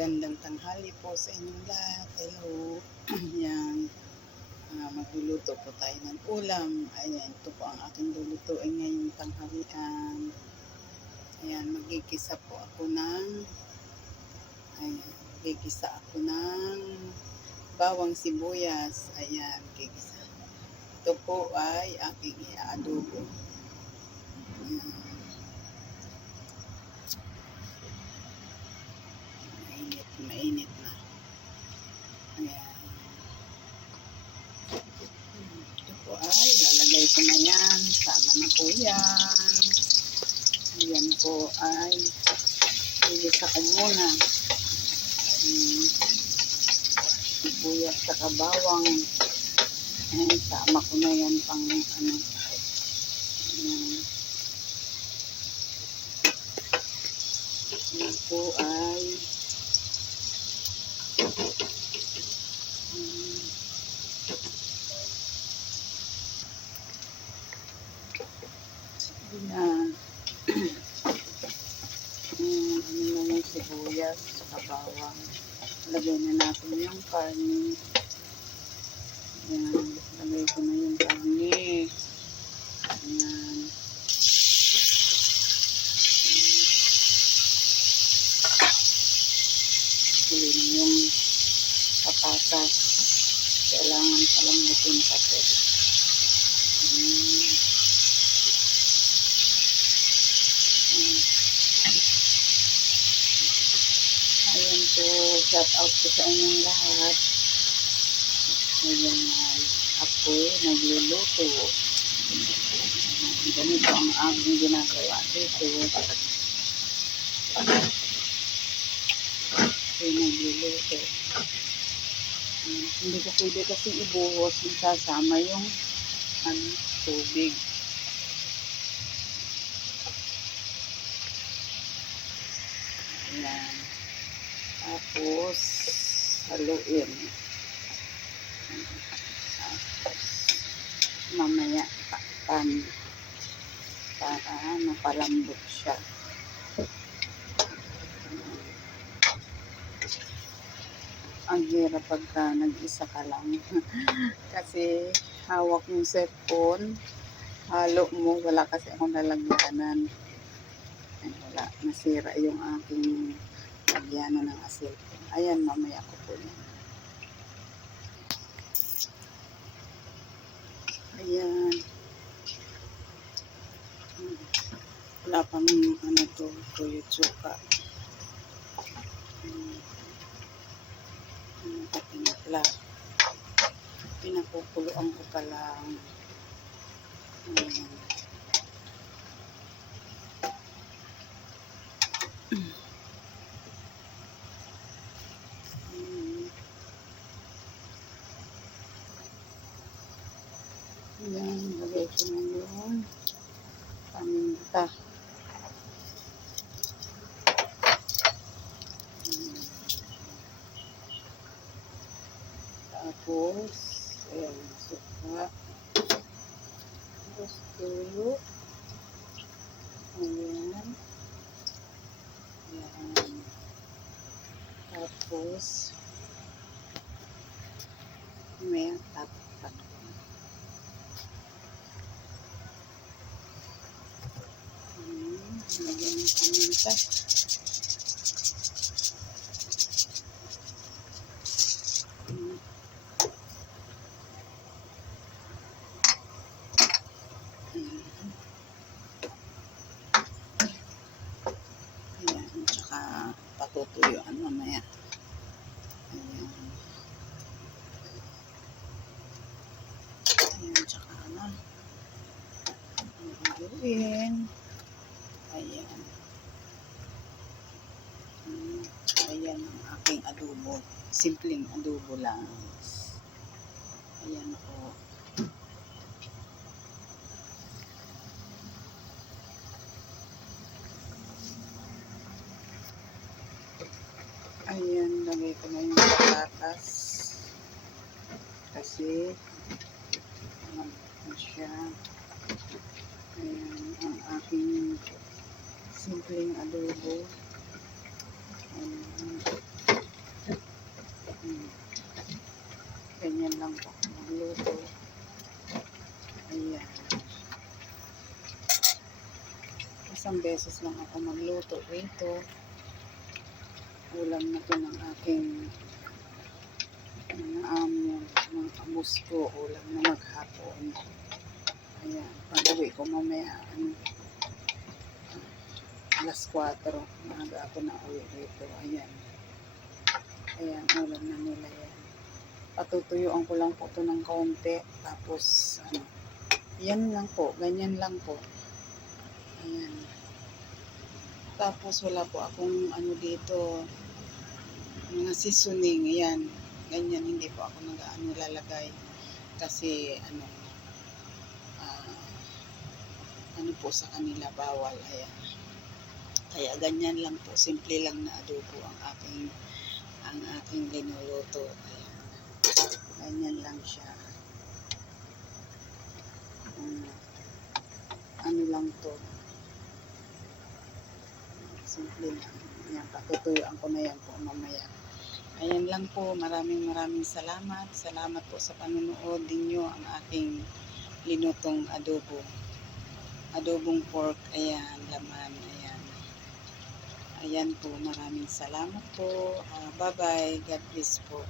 Magandang tanghali po sa inyong lahat. Hello. Yan. Ah, magluluto po tayo ng ulam. Ayan, ito po ang aking lulutuin ngayong tanghalian. Ayan, magigisa po ako ng ayan, magigisa ako ng bawang sibuyas. Ayan, gigisa. Ito po ay aking iaadobo. Ayan. Mainit, mainit na. Ayan. Ito po ay lalagay ko na yan. Sama na po yan. Ayan po ay ilisa ko muna. Hmm. Sa kabawang. Ayan, sama ko na yan pang ano. Ayan. Yan po ay mm, na mm, ano na yung sibuyas sa bawang. Lagay na natin yung karne. Yan, lagay ko na yung karne. Yan. Yun yung patatas. Kailangan palambutin pa ito. Mm. Mm. Ayan po, shout out po sa inyong lahat. Ayan, ako nagluluto. Ganito ang aking ginagawa dito. Ako nagluluto. Hmm, hindi ko pwede kasi ibuhos yung sasama yung ano, tubig. Ayan. Tapos, haluin. Tapos, mamaya takpan para mapalambot siya. Ang hirap pagka nag-isa ka lang. kasi hawak yung cellphone, halo mo, wala kasi akong lalagyanan. Ay, wala, nasira yung aking lagyanan ng asil. Ayan, mamaya ko po yan. Ayan. Wala pang ano to, tuyo tsuka. Ano pa pinapla. Pinakukuluan ko pa lang. Ayan. Hmm. Ayan, lagay ko na yung paminta. Ayan. Tapos, ayan, suka. Tapos, tuyo. Ayan. Ayan. Tapos, may tapat ko. Hmm, lagyan ng paminta. Hmm. Hmm. Ayan, tsaka patutuyuan mamaya. Ayan. Ayan, tsaka ano. Ayan. Hmm, Ayan ang aking adobo. Simpleng adobo lang. Ayan po. Ayan, lagay ko na yung patatas. Kasi, ano siya. Ayan, ang aking simpleng adobo. Ayan. Hmm. Ganyan lang po magluto. Ayan. Isang beses lang ako magluto rito. Ulam na to ng aking mga amo, mga amos ko, ulam na maghapon. Ayan, pag uwi ko mamaya, ano, alas 4, maaga ako na uwi dito. Ayan. Ayan, ulam na nila yan. Patutuyuan ko lang po ito ng kaunti. Tapos, ano, yan lang po. Ganyan lang po. Ayan. Tapos, wala po akong ano dito, mga seasoning. Ayan. Ganyan, hindi po ako nag ano, lalagay. Kasi, ano, ah, ano po sa kanila, bawal. Ayan. Kaya ganyan lang po, simple lang na adobo ang aking ang aking linuluto. Ayan. Ganyan lang siya. Um, ano lang to. Simple lang. Yan, patutuyuan ko na po mamaya. Ayan lang po. Maraming maraming salamat. Salamat po sa panonood ninyo ang aking linutong adobo. Adobong pork. Ayan, laman. Ayan. Ayan po. Maraming salamat po. Ah, bye-bye. God bless po.